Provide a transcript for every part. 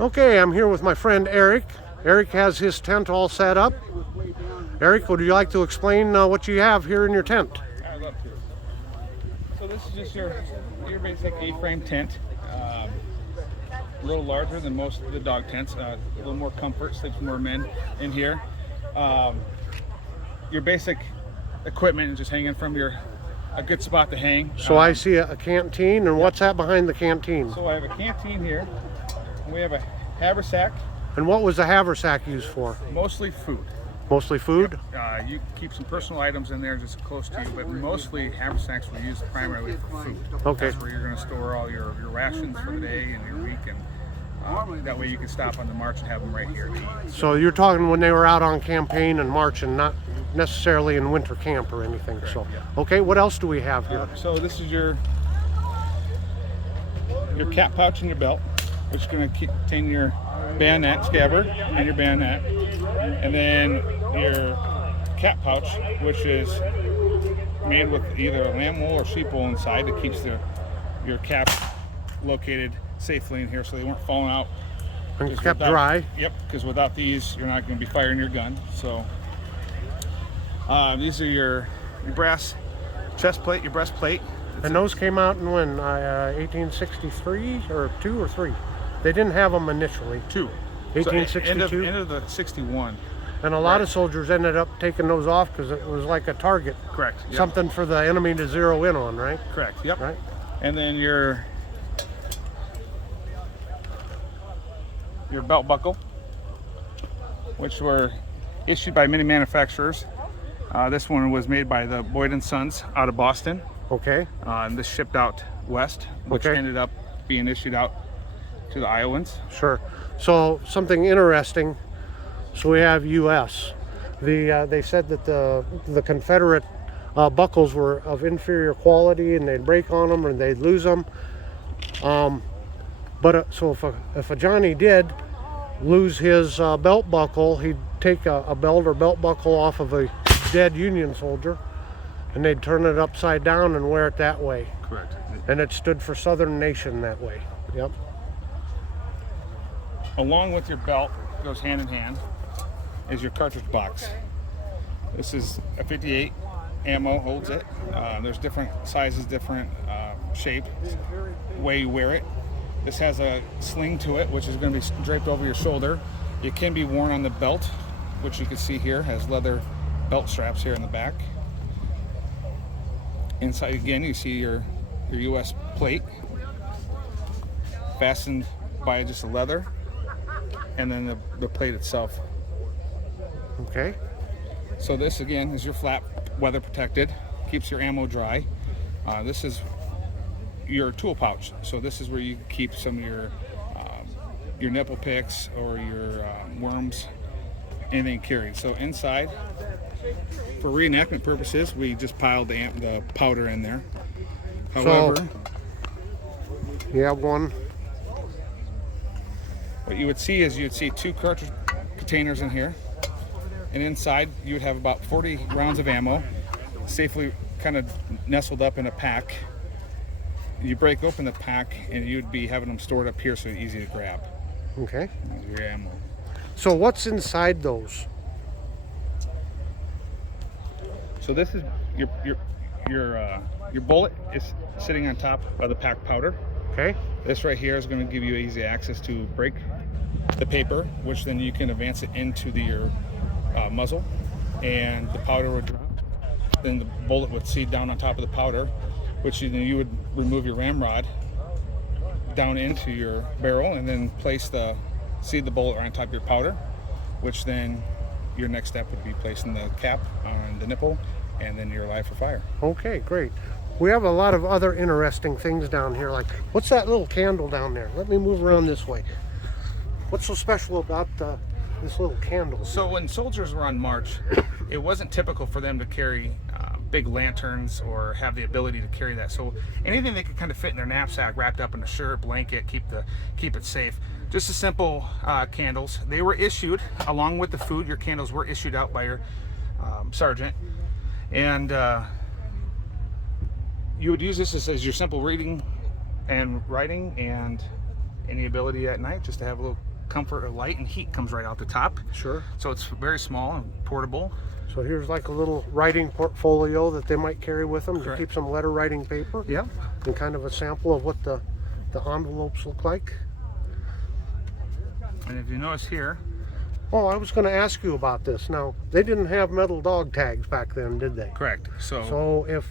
Okay, I'm here with my friend Eric. Eric has his tent all set up. Eric, would you like to explain what you have here in your tent? I'd love to. So this is just your basic A-frame tent. A little larger than most of the dog tents. A little more comfort, sleeps more men in here. Your basic equipment is just hanging from a good spot to hang. So I see a canteen, and what's that behind the canteen? So I have a canteen here, and we have a haversack. And what was the haversack used for? Mostly food. Mostly food? Yep. You keep some personal items in there just close to you, but mostly haversacks were used primarily for food. Okay. That's where you're going to store all your rations for the day and your week, and that way you can stop on the march and have them right here to eat. So you're talking when they were out on campaign and marching, not necessarily in winter camp or anything. Correct, So, yeah. okay, what else do we have here? So this is your cap pouch in your belt, which is going to contain your bayonet scabbard and your bayonet, and then your cap pouch, which is made with either lamb wool or sheep wool inside that keeps your cap located safely in here so they weren't falling out. And kept dry. Yep, because without these you're not going to be firing your gun. So these are your brass chest plate, your breastplate. And those came out in when? 1863 or 2 or 3? They didn't have them initially. 2. 1862? So end of the 61. And a lot of soldiers ended up taking those off because it was like a target. Correct. Yep. Something for the enemy to zero in on, right? Correct. Yep. Right. And then your belt buckle, which were issued by many manufacturers. This one was made by the Boyd & Sons out of Boston. Okay. And this shipped out west, which ended up being issued out to the Iowans. Sure. So something interesting. So we have U.S. They said that the Confederate buckles were of inferior quality, and they'd break on them, or they'd lose them. So if a Johnny did lose his belt buckle, he'd take a belt or belt buckle off of a dead Union soldier, and they'd turn it upside down and wear it that way. Correct. And it stood for Southern Nation that way. Yep. Along with your belt, goes hand in hand, is your cartridge box. This is a 58 ammo, holds it. There's different sizes, different shape, way you wear it. This has a sling to it, which is going to be draped over your shoulder. It can be worn on the belt, which you can see here has leather belt straps here in the back. Inside again, you see your U.S. plate fastened by just a leather, and then the plate itself. Okay. So this again is your flap, weather protected, keeps your ammo dry. This is your tool pouch. So this is where you keep some of your nipple picks or your worms, anything carried. So inside, for reenactment purposes, we just piled the powder in there. However, So you have one. what you would see is you'd see 2 cartridge containers in here, and inside you would have about 40 rounds of ammo, safely kind of nestled up in a pack. You break open the pack, and you'd be having them stored up here so it's easy to grab. Okay. Your ammo. So what's inside those? So this is your bullet is sitting on top of the packed powder. Okay. This right here is going to give you easy access to break the paper, which then you can advance it into your muzzle, and the powder would drop. Then the bullet would seed down on top of the powder, which you would remove your ramrod down into your barrel, and then seed the bullet right on top of your powder, which then your next step would be placing the cap on the nipple, and then you're live for fire. Okay, great. We have a lot of other interesting things down here. Like, what's that little candle down there? Let me move around this way. What's so special about this little candle? So when soldiers were on march, it wasn't typical for them to carry big lanterns or have the ability to carry that. So anything they could kind of fit in their knapsack, wrapped up in a shirt, blanket, keep it safe. Just a simple candles. They were issued along with the food. Your candles were issued out by your sergeant, and you would use this as your simple reading and writing, and any ability at night just to have a little comfort of light and heat comes right out the top. Sure. So it's very small and portable. So here's like a little writing portfolio that they might carry with them to Correct. keep some letter writing paper. Yep. And kind of a sample of what the envelopes look like. And if you notice here, Oh, I was going to ask you about this. Now, they didn't have metal dog tags back then, did they? correct. So if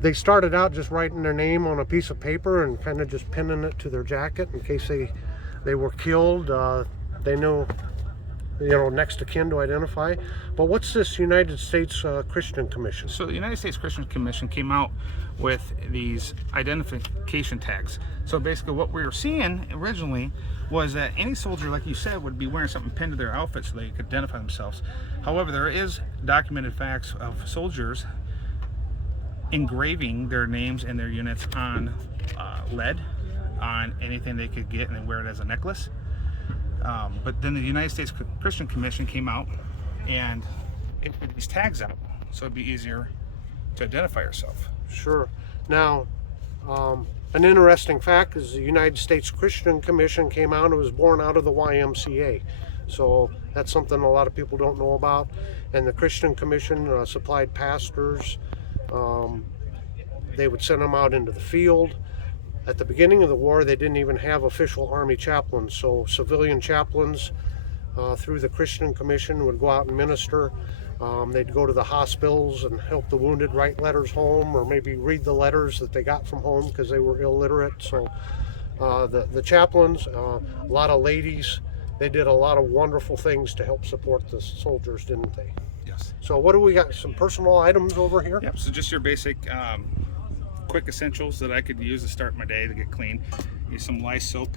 they started out just writing their name on a piece of paper and kind of just pinning it to their jacket in case they were killed, they know, next of kin to identify. But what's this United States Christian Commission? So the United States Christian Commission came out with these identification tags. So basically what we were seeing originally was that any soldier, like you said, would be wearing something pinned to their outfit so they could identify themselves. However, there is documented facts of soldiers engraving their names and their units on lead, on anything they could get, and then wear it as a necklace. But then the United States Christian Commission came out and it put these tags out so it'd be easier to identify yourself. Sure. Now, an interesting fact is the United States Christian Commission came out and was born out of the YMCA. So that's something a lot of people don't know about. And the Christian Commission supplied pastors. They would send them out into the field. At the beginning of the war, they didn't even have official Army chaplains. So civilian chaplains through the Christian Commission would go out and minister. They'd go to the hospitals and help the wounded write letters home, or maybe read the letters that they got from home because they were illiterate. So the chaplains, a lot of ladies, they did a lot of wonderful things to help support the soldiers, didn't they? Yes. So what do we got? Some personal items over here? Yep, so just your basic quick essentials that I could use to start my day to get clean. Use some lye soap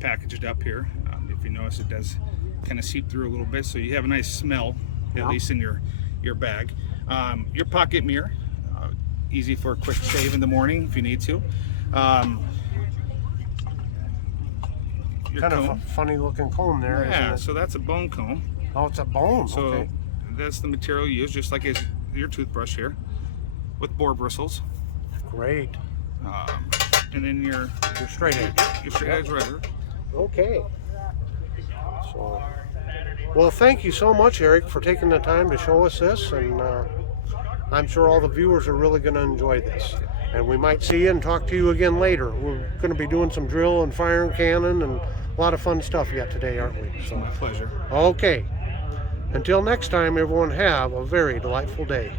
packaged up here. If you notice, it does kind of seep through a little bit, so you have a nice smell, at least in your bag. Your pocket mirror, easy for a quick shave in the morning if you need to. Your Kind comb. of a funny looking comb there, Yeah, isn't it? so that's a bone comb. Oh, it's a bone. So Okay. that's the material you use, just like your toothbrush here, with boar bristles. Great. And then your straight edge. Your straight edge razor. Okay. So, well, thank you so much, Eric, for taking the time to show us this, and I'm sure all the viewers are really going to enjoy this. And we might see you and talk to you again later. We're going to be doing some drill and firing cannon and a lot of fun stuff yet today, aren't we? It's my pleasure. Okay. Until next time, everyone, have a very delightful day.